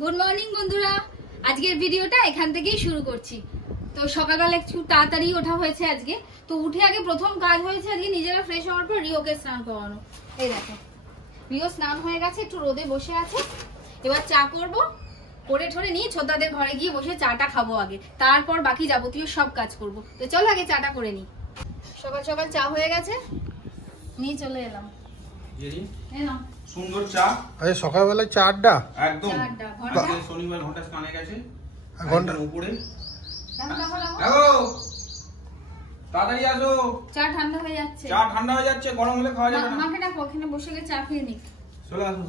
Good morning বন্ধুরা, আজকের ভিডিওটা এখান থেকেই শুরু করছি। তো সকালবেলা একটু তাড়াতাড়ি ওঠা হয়েছে আজকে। তো উঠে আগে প্রথম কাজ হয়েছে আজকে নিজেরা ফ্রেশ হওয়ার পর রিওকে স্নান করানো। এই দেখো রিও স্নান হয়ে গেছে, একটু রোদে বসে আছে। এবার চা করব, করে ঠরে নিয়ে ছোটদাদের ঘরে গিয়ে বসে চাটা খাবো আগে, তারপর বাকি যাবতীয় সব কাজ করব। তো চলো আগে চাটা করে নিই। সকাল সকাল চা হয়ে গেছে, নিয়ে চলে এলাম। সুন্দর চা। আরে সকালবেলায় চা আড্ডা একদম শনিবার ঘন্টা স্নানে গেছে ঘন্টার উপরে। দেখো তাড়াতাড়ি আসো, চা ঠান্ডা হয়ে যাচ্ছে। চা ঠান্ডা হয়ে যাচ্ছে, গরম হলে খাওয়া যাবে না। মাকে ডাকো, ওখানে বসে গিয়ে চা খেয়ে নিক। চলে আসো।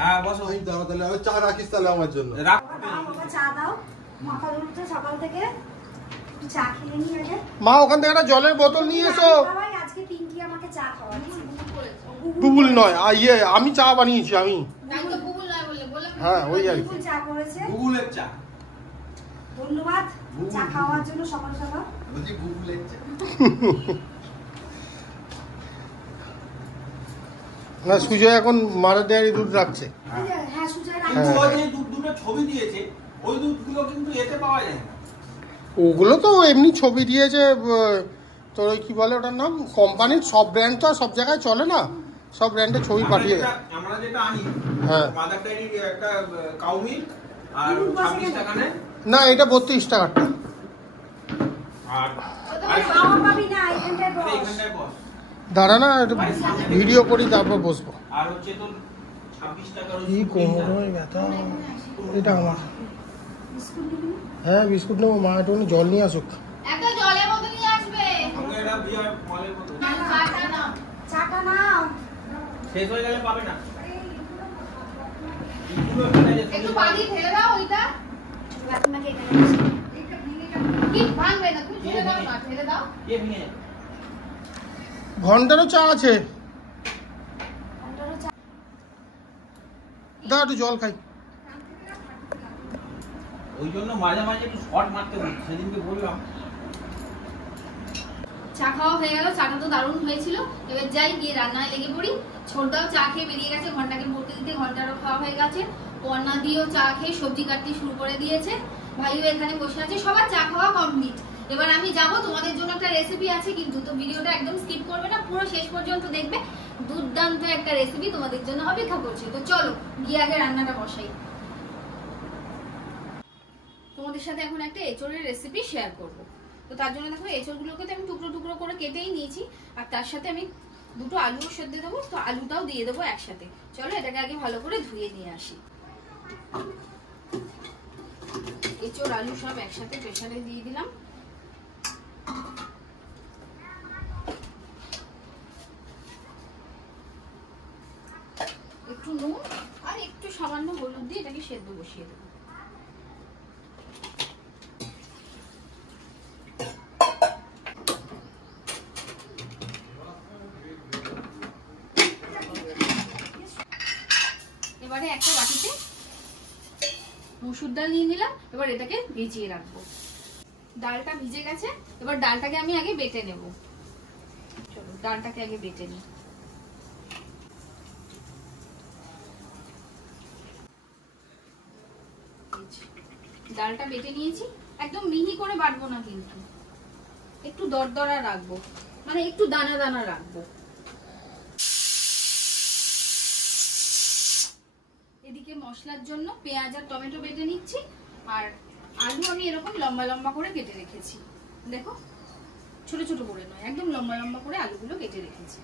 হ্যাঁ বসো। তাহলে আমি চা রাখিস তাহলে আমার জন্য। রাখ চা দাও, মাথা উঠছে সকাল থেকে, চা খেয়ে নি আগে। মা ওখান থেকে একটা জলের বোতল নিয়ে এসো। আজকে পিঙ্কি আমাকে চা খাওয়াচ্ছে। বুবুল নয়, আমি চা বানিয়েছি আমি। আমি তো বুবুল নয় বললাম। হ্যাঁ ওই আর কি। চা করেছে, গুগলের চা। ধন্যবাদ চা খাওয়ার জন্য সকাল সকাল। বলছি গুগলের চা। না সুজয় এখন মারা ডেয়ারি দুধ রাখছে। হ্যাঁ সুজয় কিন্তু ওই যে দুটো ছবি দিয়েছে, ওই দুধগুলো কিন্তু এতে পাওয়া যায় না। ওগুলো তো এমনি ছবি দিয়েছে, তোর ওই কি বলে ওটার নাম, কোম্পানির সব ব্র্যান্ড তো সব জায়গায় চলে না, সব ব্র্যান্ডের ছবি পাঠিয়ে। আমরা যেটা আনি, হ্যাঁ মাদার ডেয়ারির একটা কাউ মিল্ক আর 26 টাকা নেয়। না এটা 32 টাকাটা। আর আমার পাবি না, এখানটায় বস। এইখানটায় বস। দাঁড়া না, ভিডিও করি তারপর বসবো। আর হচ্ছে তোর 26 টাকার কি কোমরে ব্যথা। এটা আমার। হ্যাঁ বিস্কুট নেবো, মা একটু জল নিয়ে আসুক। একটা জলের বোতল নিয়ে আসবে। সঙ্গে একটা বিয়ার মলের বোতল। চাটা নাও। শেষ হয়ে গেলে পাবে না। একটু পানি ঢেলে দাও ওইটা। আপনাকে এখানে বসে। কি ভাঙবে না, তুমি ঢেলে দাও না, ঢেলে দাও। কে ভেঙে যাবে? ঘন্টারও চা আছে, ঘন্টারও চা। দাও একটু জল খাই। ওই জন্য মাঝে মাঝে একটু শর্ট মারতে হচ্ছে, সেদিনকে বললাম। চা খাওয়া হয়ে গেল, চাটা তো দারুণ হয়েছিল। এবার যাই গিয়ে রান্নায় লেগে পড়ি। ছোটদাও চা খেয়ে বেরিয়ে গেছে, ঘন্টাকে পড়তে দিতে, ঘন্টারও খাওয়া হয়ে গেছে। কন্যা দিয়েও চা খেয়ে সবজি কাটতে শুরু করে দিয়েছে। ভাইও এখানে বসে আছে, সবার চা খাওয়া কমপ্লিট। এবার আমি যাব, তোমাদের জন্য একটা রেসিপি আছে কিন্তু, তো ভিডিওটা একদম স্কিপ করবে না, পুরো শেষ পর্যন্ত দেখবে। দুর্দান্ত একটা রেসিপি তোমাদের জন্য অপেক্ষা করছে। তো চলো গিয়ে আগে রান্নাটা বসাই। তোমাদের সাথে এখন একটা এঁচড়ের রেসিপি শেয়ার করব। তো তার জন্য দেখো এঁচড়গুলোকে তো আমি টুকরো টুকরো করে কেটেই নিয়েছি, আর তার সাথে আমি দুটো আলুও সেদ্ধ দেবো, তো আলুটাও দিয়ে দেবো একসাথে। চলো এটাকে আগে ভালো করে ধুয়ে নিয়ে আসি। এঁচড় আলু সব একসাথে প্রেসারে দিয়ে দিলাম। একটু নুন আর একটু সামান্য হলুদ দিয়ে এটাকে সেদ্ধ বসিয়ে দেবো। এবারে একটা বাটিতে মসুর ডাল নিয়ে নিলাম, এবার এটাকে ভিজিয়ে রাখবো। ডালটা ভিজে গেছে, এবার ডালটাকে আমি আগে বেটে নেব। চলো ডালটাকে আগে বেটে নিই। ডালটা বেটে নিয়েছি, একদম মিহি করে বাটবো না কিন্তু, একটু দরদরা রাখবো, মানে একটু দানা দানা রাখবো। এদিকে মশলার জন্য পেঁয়াজ আর টমেটো বেটে নিচ্ছি, আর আলু আমি এরকম লম্বা লম্বা করে কেটে রেখেছি। দেখো ছোট ছোট করে নয়, একদম লম্বা লম্বা করে আলুগুলো কেটে রেখেছি।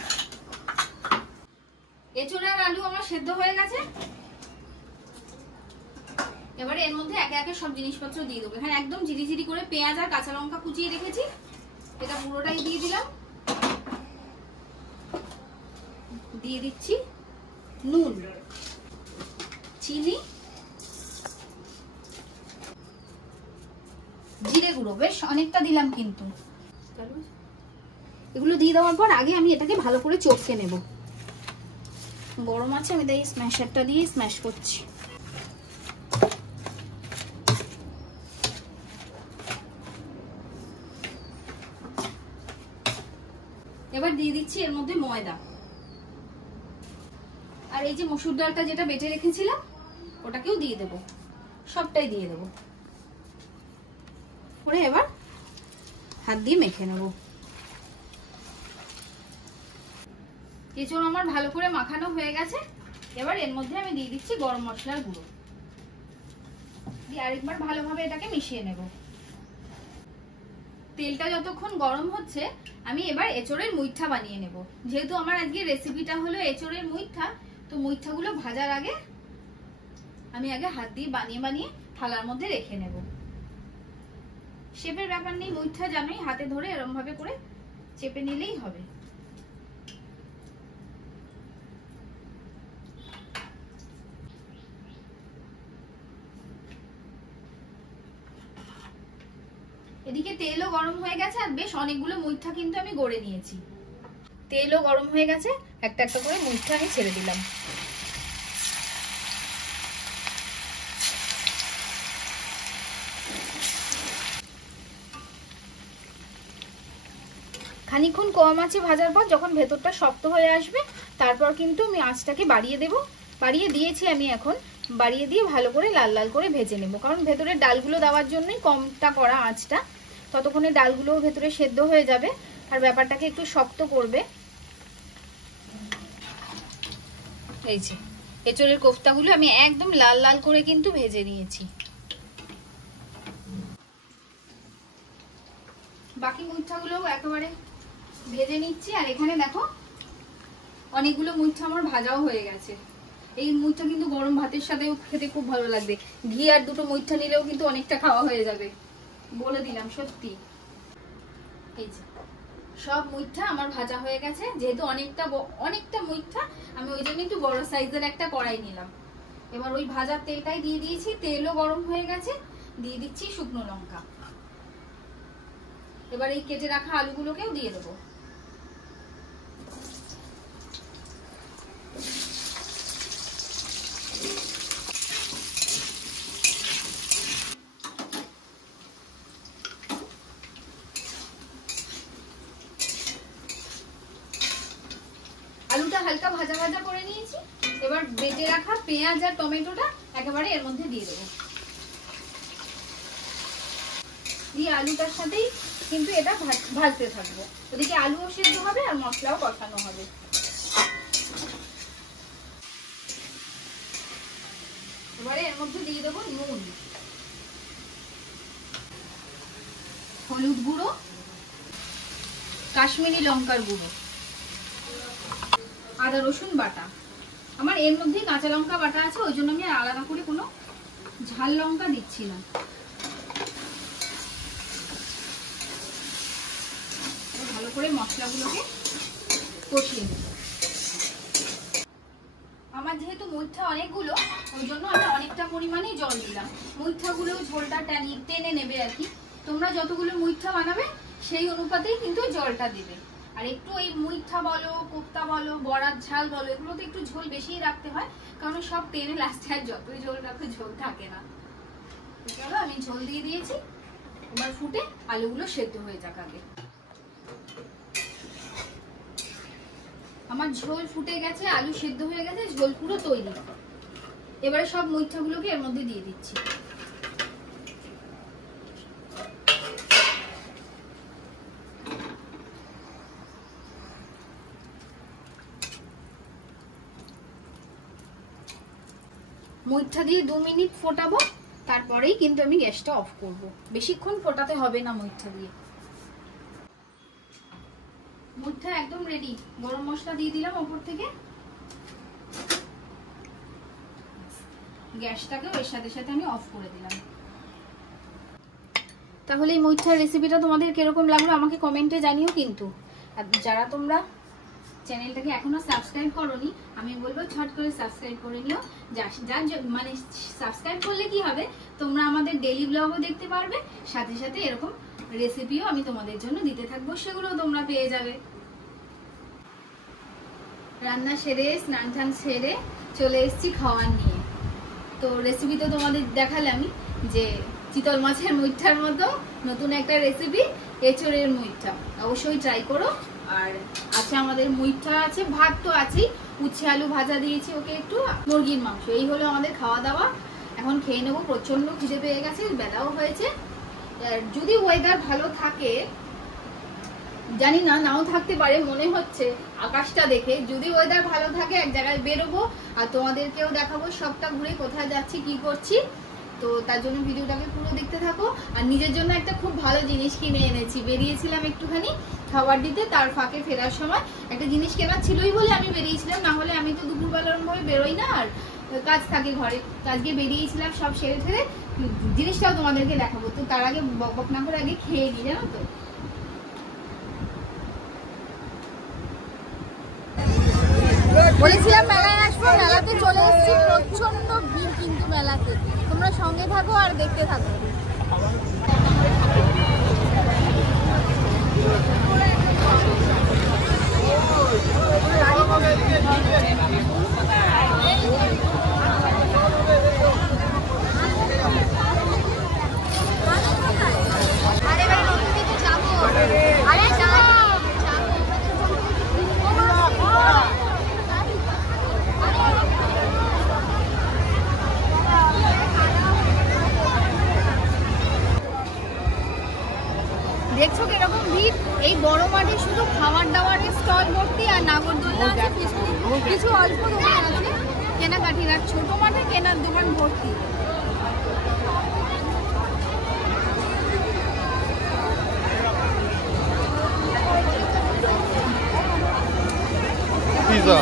এঁচড় আর আলু আমার সেদ্ধ হয়ে গেছে। এবারে এর মধ্যে একে একে সব জিনিসপত্র দিয়ে দেবো। এখানে একদম ঝিরিঝিরি করে পেঁয়াজ আর কাঁচা লঙ্কা কুচিয়ে রেখেছি, এটা পুরোটাই দিয়ে দিলাম। দিয়ে দিচ্ছি নুন, চিনি, জিরে গুঁড়ো, বেশ অনেকটা দিলাম কিন্তু। এগুলো দিয়ে দেওয়ার পর আগে আমি এটাকে ভালো করে চটকে নেব। গরম আছে, আমি তাই স্ম্যাশারটা দিয়ে স্ম্যাশ করছি। এবার দিয়ে দিচ্ছি এর মধ্যে ময়দা, আর এই যে মসুর ডালটা যেটা বেটে রেখেছিলাম ওটাকেও দিয়ে দেবো, সবটাই দিয়ে দেবো। করে এবার হাত দিয়ে মেখে নেব। এঁচড় আমার ভালো করে মাখানো হয়ে গেছে। এবার এর মধ্যে আমি দিয়ে দিচ্ছি গরম মশলার গুঁড়ো, দিয়ে আরেকবার ভালোভাবে এটাকে মিশিয়ে নেব। তেলটা যতক্ষণ গরম হচ্ছে আমি এবার এঁচড়ের মুইঠা বানিয়ে নেব। যেহেতু আমার আজকে রেসিপিটা হলো এঁচড়ের মুইঠা, তো মুইঠাগুলো ভাজার আগে আমি আগে হাত দিয়ে বানিয়ে বানিয়ে থালার মধ্যে রেখে নেব। শেপের ব্যাপার নেই, মুইঠা জানোই, হাতে ধরে এরকম ভাবে করে চেপে নিলেই হবে। এদিকে তেলও গরম হয়ে গেছে আর বেশ অনেকগুলো মুইঠা কিন্তু আমি গড়ে নিয়েছি। তেলও গরম হয়ে গেছে, একটা একটা করে মুইঠা আমি ছেড়ে দিলাম। খানিকক্ষণ কম আঁচে ভাজার পর যখন ভেতরটা শক্ত হয়ে আসবে তারপর কিন্তু আমি আঁচটাকে বাড়িয়ে দেব। বাড়িয়ে দিয়েছি আমি, এখন বাড়িয়ে দিয়ে ভালো করে লাল লাল করে ভেজে নেব, কারণ ভেতরের ডালগুলো দেওয়ার জন্যই কমটা করা আঁচটা। ততক্ষণে ডালগুলোও ভেতরে সেদ্ধ হয়ে যাবে আর ব্যাপারটাকে একটু শক্ত করবে। এই যে এঁচড়ের কোফতাগুলো আমি একদম লাল লাল করে কিন্তু ভেজে নিয়েছি। বাকি মুইঠাগুলো একেবারে ভেজে নিচ্ছি। আর এখানে দেখো অনেকগুলো মুইঠা আমার ভাজাও হয়ে গেছে। এই মুইঠা কিন্তু গরম ভাতের সাথেও খেতে খুব ভালো লাগবে। ঘি আর দুটো মুইঠা নিলেও কিন্তু অনেকটা খাওয়া হয়ে যাবে, বলে দিলাম সত্যি। এই যে সব মুইঠা আমার ভাজা হয়ে গেছে। যেহেতু অনেকটা মুইঠা, আমি ওই জন্য একটু বড় সাইজের একটা কড়াই নিলাম। এবার ওই ভাজার তেলটাই দিয়ে দিয়েছি, তেলও গরম হয়ে গেছে। দিয়ে দিচ্ছি শুকনো লঙ্কা। এবার এই কেটে রাখা আলুগুলোকেও দিয়ে দেবো। আলুটা হালকা ভাজা ভাজা করে নিয়েছি। এবার বেটে রাখা পেঁয়াজ আর টমেটোটা একেবারে এর মধ্যে দিয়ে দেবো। দিয়ে আলুটার সাথেই কিন্তু এটা ভাজতে থাকবো। ওদিকে আলুও সেদ্ধ হবে আর মশলাও কষানো হবে। এবারে এর মধ্যে দিয়ে দেবো নুন, হলুদ গুঁড়ো, কাশ্মীরি লঙ্কার গুঁড়ো, আদা রসুন বাটা। আমার এর মধ্যেই কাঁচা লঙ্কা বাটা আছে, ওই জন্য আমি আলাদা করে কোনো ঝাল লঙ্কা দিচ্ছি না। ভালো করে মশলাগুলোকে কষিয়ে নেব। আমার যেহেতু মুইঠা অনেকগুলো, ওই জন্য আমি অনেকটা পরিমাণেই জল দিলাম। মুইঠাগুলো ঝোলটা টেনে নেবে আর কি। তোমরা যতগুলো মুইঠা বানাবে সেই অনুপাতেই কিন্তু জলটা দেবে। আর একটু এই মুইঠা বলো, কোফতা বলো, বড়ার ঝাল বলো, এগুলোতে একটু ঝোল বেশিই রাখতে হয়, কারণ সব টেনে লাস্টে আর যতই ঝোল রাখো ঝোল থাকে না। চলো আমি ঝোল দিয়ে দিয়েছি, এবার ফুটে আলুগুলো সেদ্ধ হয়ে যাক আগে। আমার ঝোল ফুটে গেছে, আলু সেদ্ধ হয়ে গেছে, ঝোল পুরো তৈরি। এবারে সব মুইঠাগুলোকে এর মধ্যে দিয়ে দিচ্ছি। মুইঠা দিয়ে 2 মিনিট ফোটাবো, তারপরেই কিন্তু আমি গ্যাসটা অফ করব। বেশিক্ষণ ফোটাতে হবে না মুইঠা দিয়ে। মুইঠা একদম রেডি। গরম মশলা দিয়ে দিলাম উপর থেকে। গ্যাসটাকেও এর সাথে সাথে আমি অফ করে দিলাম। তাহলে এই মুইঠার রেসিপিটা তোমাদের কিরকম লাগলো আমাকে কমেন্টে জানিও কিন্তু। আর যারা তোমরা চ্যানেলটাকে এখনো সাবস্ক্রাইব করোনি, আমি বলবো ছট করে সাবস্ক্রাইব করে নিও। মানে সাবস্ক্রাইব করলে কি হবে, তোমরা আমাদের ডেইলি ব্লগও দেখতে পারবে, সাথে সাথে এরকম রেসিপিও আমি তোমাদের জন্য দিতে থাকবো, সেগুলো তোমরা পেয়ে যাবে। রান্না সেরে স্নান টান সেরে চলে এসেছি খাওয়ার নিয়ে। তো রেসিপি তো তোমাদের দেখালামই, যে চিতল মাছের মুইঠার মতো নতুন একটা রেসিপি এঁচড়ের মুইঠা। অবশ্যই ট্রাই করো। আর আছে আমাদের মুইঠা আছে, ভাত তো আছেই, উচ্ছে আলু ভাজা দিয়েছি ওকে, একটু মুরগির মাংস। এই হলো আমাদের খাওয়া দাওয়া। এখন খেয়ে নেবো, প্রচন্ড খিদে পেয়ে গেছে, বেলাও হয়েছে। যদি ওয়েদার ভালো থাকে, জানি না, নাও থাকতে পারে, মনে হচ্ছে আকাশটা দেখে। যদি ওয়েদার ভালো থাকে এক জায়গায় বেরোবো আর তোমাদেরকেও দেখাবো সবটা ঘুরে কোথায় যাচ্ছি কি করছি। তো তার জন্য ভিডিওটাকে পুরো দেখতে থাকো। আর নিজের জন্য একটা খুব ভালো জিনিস কিনে এনেছি। বেরিয়েছিলাম একটুখানি খাবার দিতে, তার ফাঁকে ফেরার সময় একটা জিনিস কেনার ছিলই বলে আমি বেরিয়েছিলাম, না হলে আমি তো দুপুরবেলা ভাবে বেরোই না, আর কাজ থাকে ঘরে। আজকে বেরিয়েছিলাম সব সেরে ফেলে, জিনিসটাও তোমাদেরকে দেখাবো। তো তার আগে বক না করে আগে খেয়ে নিই, জানো তো। বলেছিলাম মেলায় আসবো, মেলাতে চলে এসেছি। প্রচন্ড ভিড় কিন্তু মেলাতে, তোমরা সঙ্গে থাকো আর দেখতে থাকো। দেখছো কিরকম ভিড়। এই বড় মাঠে শুধু খাবার দাবারের স্টল ভর্তি, আর নাগরদোলনা আছে, কিছু অল্প দোকান আছে কেনাকাটির, আর ছোট মাঠে কেনার দোকান ভর্তি। পিজা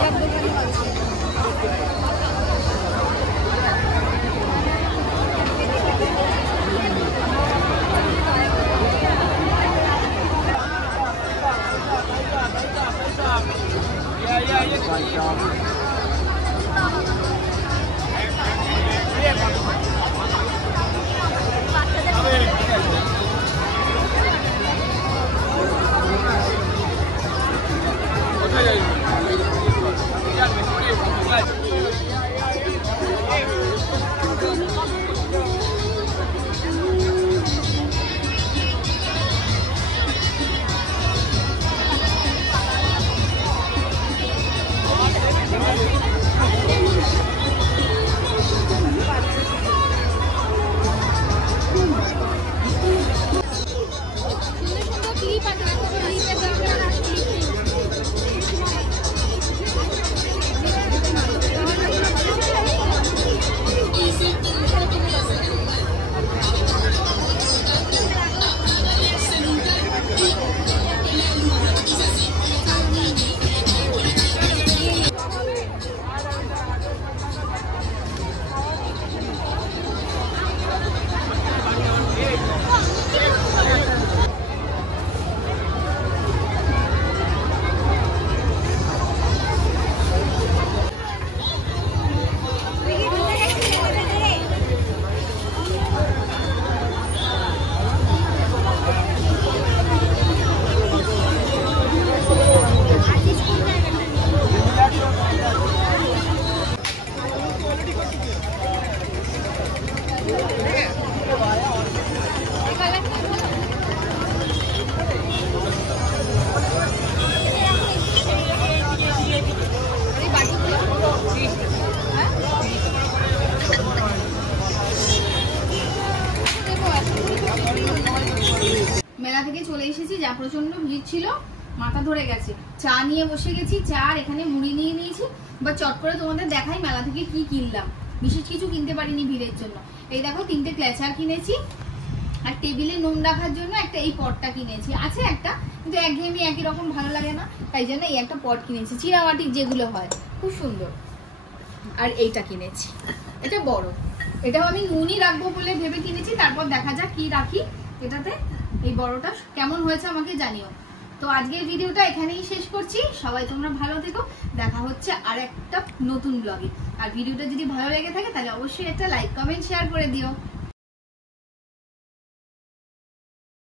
মেলা থেকে চলে এসেছি, যা প্রচন্ড ভিড় ছিল, মাথা ধরে গেছে। চা নিয়ে বসে গেছি, চা আর এখানে মুড়ি নিয়ে নিয়েছি। বা চট করে তোমাদের দেখাই মেলা থেকে কি কিনলাম। বিশেষ কিছু কিনতে পারিনি ভিড়ের জন্য। এই দেখো 3টে ক্ল্যাচার কিনেছি, আর টেবিলে নুন রাখার জন্য একটা এই পটটা কিনেছি। আছে একটা, কিন্তু একঘেয়েমি একই রকম ভালো লাগে না, তাই জন্য এই একটা পট কিনেছি, চিরামাটির যেগুলো হয়, খুব সুন্দর। আর এইটা কিনেছি, এটা বড়, এটাও আমি নুনই রাখবো বলে ভেবে কিনেছি। তারপর দেখা যাক কি রাখি এটাতে। এই বড়টা কেমন হয়েছে আমাকে জানিও। তো আজকের ভিডিওটা এখানেই শেষ করছি। সবাই তোমরা ভালো থেকো, দেখা হচ্ছে আর একটা নতুন ব্লগে। আর ভিডিওটা যদি ভালো লেগে থাকে তাহলে অবশ্যই একটা লাইক কমেন্ট শেয়ার করে দিও।